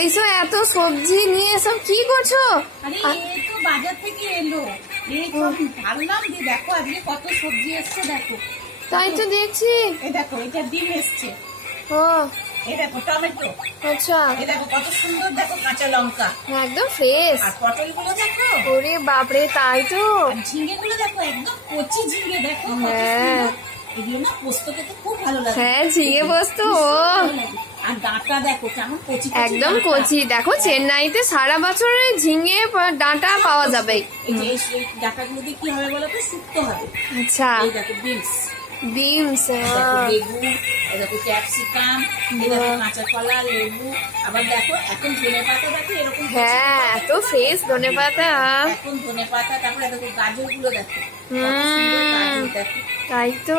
এইসব এত সবজি নিয়ে এসব কি করছো? আরে এই তো বাজার থেকে এলো, এই তো ভাবলাম যে দেখো আজকে কত সবজি এসছে দেখো। তাই তো দেখছি। এই দেখো এটা ডিম এসছে, ও এই দেখো টমেটো, আচ্ছা এই দেখো কত সুন্দর, দেখো কাঁচা লঙ্কা, একদম ফ্রেশ। আর পটল গুলো দেখো, ওরে বাপরে তাই তো। আর ঝিঙে গুলো দেখো একদম কচি ঝিঙে, দেখো কত হ্যাঁ সুন্দর। এগুলো না পোস্ত খেতে খুব ভালো লাগে। হ্যাঁ ঝিঙে পোস্ত ও আর ডাঁটা দেখো কেমন কচি, একদম কচি। দেখো চেন্নাইতে সারা বছরে ঝিঙে ডাঁটা পাওয়া যাবে। এই যে এই ডাঁটাগুলোতে কি হবে বলো তো, শুক্তো হবে। আচ্ছা এই দেখো বিনস, বিনস, দেখো বেগুন, এই দেখো ক্যাপসিকাম, এই দেখো কাঁচা কলা, লেবু, আবার দেখো এখন ধনেপাতা, দেখো এরকম হ্যাঁ এত ফ্রেশ ধনেপাতা। এখন ধনেপাতা, তারপরে দেখো গাজর গুলো দেখো কত সুন্দর গাজর, দেখো তাই তো।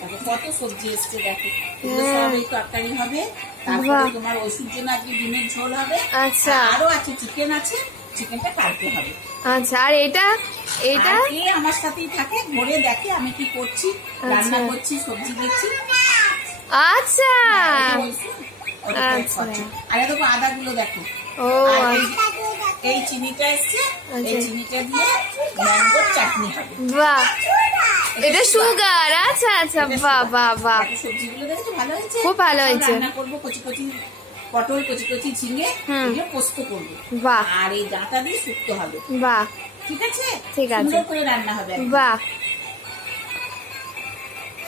দেখো কত সবজি এসছে, দেখো এগুলো সব এই তরকারি হবে। তারপরে তোমার ওষুধ জন্য আজকে ডিমের ঝোল হবে। আচ্ছা আরো আছে চিকেন আছে, চিকেনটা কালকে হবে। আচ্ছা আর এটা এটা আর এ আমার সাথেই থাকে, ঘরে দেখে আমি কি করছি, রান্না করছি, সবজি দিচ্ছি। আচ্ছা আচ্ছা, আর দেখো আদা গুলো দেখো, ও এই চিনিটা এসছে, এই চিনিটা দিয়ে ম্যাঙ্গোর চাটনি হবে। বাহ এটা সুগার। আচ্ছা আচ্ছা বাহ বাহ বাহ সবজিগুলো দেখেছো ভালো হয়েছে, খুব ভালো হয়েছে। রান্না করবো কচি কচি পটল, কচি কচি ঝিঙে, এগুলো পোস্ত করবো। বাহ আর এই ডাঁটা দিয়ে শুক্তো হবে। বাহ ঠিক আছে, ঠিক আছে সুন্দর করে রান্না হবে। বাহ